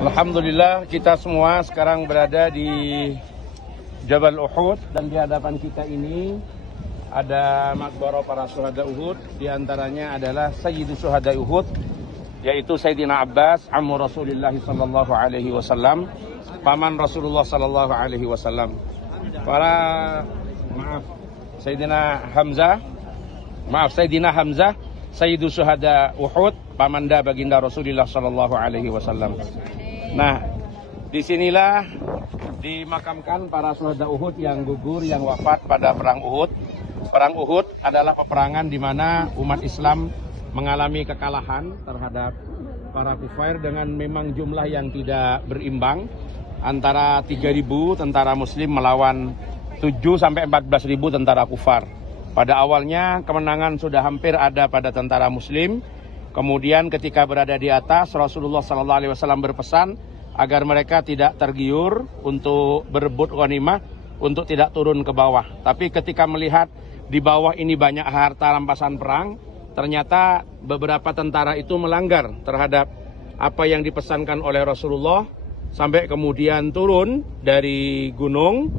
Alhamdulillah kita semua sekarang berada di Jabal Uhud dan di hadapan kita ini ada makbarah para syuhada Uhud. Di antaranya adalah Sayyidu Syuhada Uhud, yaitu Sayyidina Abbas, ammu Rasulullah sallallahu alaihi wasallam, paman Rasulullah sallallahu alaihi wasallam. Sayyidina Hamzah, Sayyidu Syuhada Uhud, pamanda baginda Rasulullah sallallahu alaihi wasallam. Nah, disinilah dimakamkan para syuhada Uhud yang gugur, yang wafat pada perang Uhud. Perang Uhud adalah peperangan di mana umat Islam mengalami kekalahan terhadap para kufar dengan memang jumlah yang tidak berimbang, antara 3.000 tentara muslim melawan 7-14.000 tentara kufar. Pada awalnya kemenangan sudah hampir ada pada tentara muslim. Kemudian ketika berada di atas, Rasulullah SAW berpesan agar mereka tidak tergiur untuk berebut ghanimah, untuk tidak turun ke bawah. Tapi ketika melihat di bawah ini banyak harta rampasan perang, ternyata beberapa tentara itu melanggar terhadap apa yang dipesankan oleh Rasulullah, sampai kemudian turun dari gunung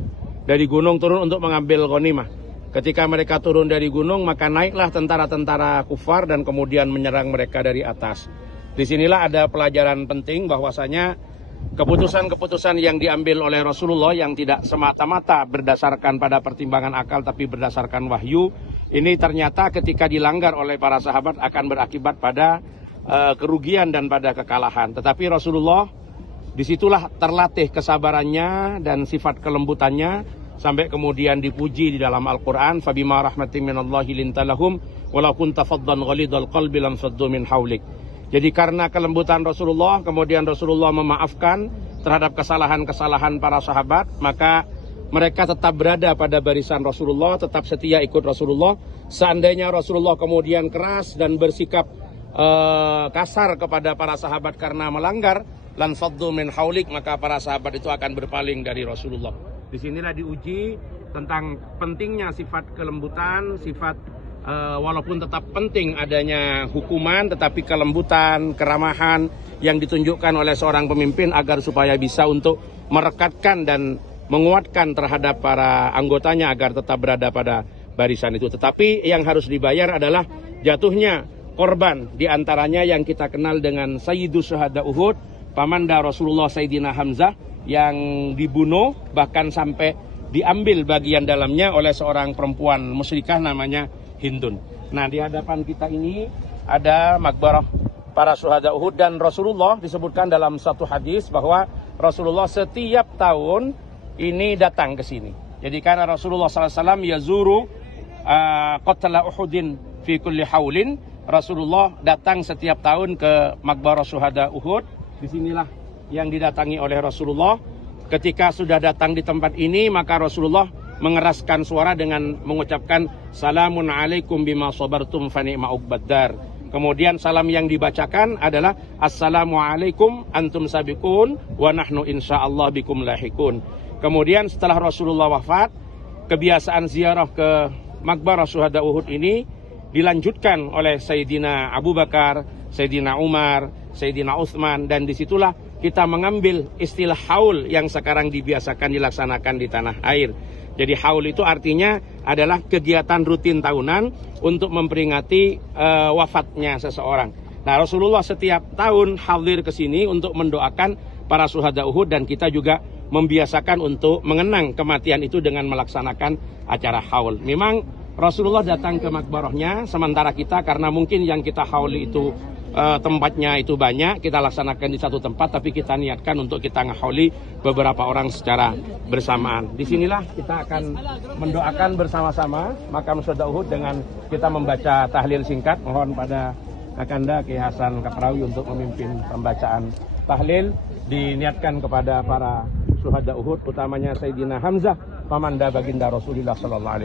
turun untuk mengambil ghanimah. Ketika mereka turun dari gunung, maka naiklah tentara-tentara kufar dan kemudian menyerang mereka dari atas. Disinilah ada pelajaran penting bahwasanya keputusan-keputusan yang diambil oleh Rasulullah yang tidak semata-mata berdasarkan pada pertimbangan akal tapi berdasarkan wahyu, ini ternyata ketika dilanggar oleh para sahabat akan berakibat pada kerugian dan pada kekalahan. Tetapi Rasulullah disitulah terlatih kesabarannya dan sifat kelembutannya, sampai kemudian dipuji di dalam Al-Quran, fabima rahmatin minallahi lintalahum walau kunta faddan ghalidhal qalbi lamfaddu min haulik. Jadi karena kelembutan Rasulullah, kemudian Rasulullah memaafkan terhadap kesalahan-kesalahan para sahabat, maka mereka tetap berada pada barisan Rasulullah, tetap setia ikut Rasulullah. Seandainya Rasulullah kemudian keras dan bersikap kasar kepada para sahabat karena melanggar, lanfaddu min haulik, maka para sahabat itu akan berpaling dari Rasulullah. Disinilah diuji tentang pentingnya sifat kelembutan, sifat walaupun tetap penting adanya hukuman, tetapi kelembutan, keramahan yang ditunjukkan oleh seorang pemimpin agar supaya bisa untuk merekatkan dan menguatkan terhadap para anggotanya agar tetap berada pada barisan itu. Tetapi yang harus dibayar adalah jatuhnya korban, diantaranya yang kita kenal dengan Sayyidu Syuhada Uhud, pamanda Rasulullah Sayyidina Hamzah, yang dibunuh bahkan sampai diambil bagian dalamnya oleh seorang perempuan musyrikah namanya Hindun. Nah, di hadapan kita ini ada makbarah para syuhada Uhud, dan Rasulullah disebutkan dalam satu hadis bahwa Rasulullah setiap tahun ini datang ke sini. Jadi karena Rasulullah SAW yazuru qatla Uhudin fi kulli haulin, Rasulullah datang setiap tahun ke makbarah syuhada Uhud. Disinilah yang didatangi oleh Rasulullah. Ketika sudah datang di tempat ini, maka Rasulullah mengeraskan suara dengan mengucapkan salamun alaikum bima sabartum fa ni'ma uqbaddar. Kemudian salam yang dibacakan adalah assalamualaikum antum sabiqun wa nahnu insyaallah bikum lahikun. Kemudian setelah Rasulullah wafat, kebiasaan ziarah ke makbarah syuhada Uhud ini dilanjutkan oleh Sayyidina Abu Bakar, Sayyidina Umar, Sayyidina Utsman, dan disitulah kita mengambil istilah haul yang sekarang dibiasakan dilaksanakan di tanah air. Jadi haul itu artinya adalah kegiatan rutin tahunan untuk memperingati wafatnya seseorang. Nah, Rasulullah setiap tahun hadir ke sini untuk mendoakan para syuhada Uhud, dan kita juga membiasakan untuk mengenang kematian itu dengan melaksanakan acara haul. Memang Rasulullah datang ke makbarahnya, sementara kita karena mungkin yang kita hauli itu tempatnya itu banyak, kita laksanakan di satu tempat, tapi kita niatkan untuk kita ngehauli beberapa orang secara bersamaan. Disinilah kita akan mendoakan bersama-sama makam syuhada Uhud dengan kita membaca tahlil singkat. Mohon pada Kakanda Ki Hasan Kaprawi untuk memimpin pembacaan tahlil, diniatkan kepada para syuhada Uhud, utamanya Sayyidina Hamzah, pamanda baginda Rasulullah sallallahu alaihi wasallam.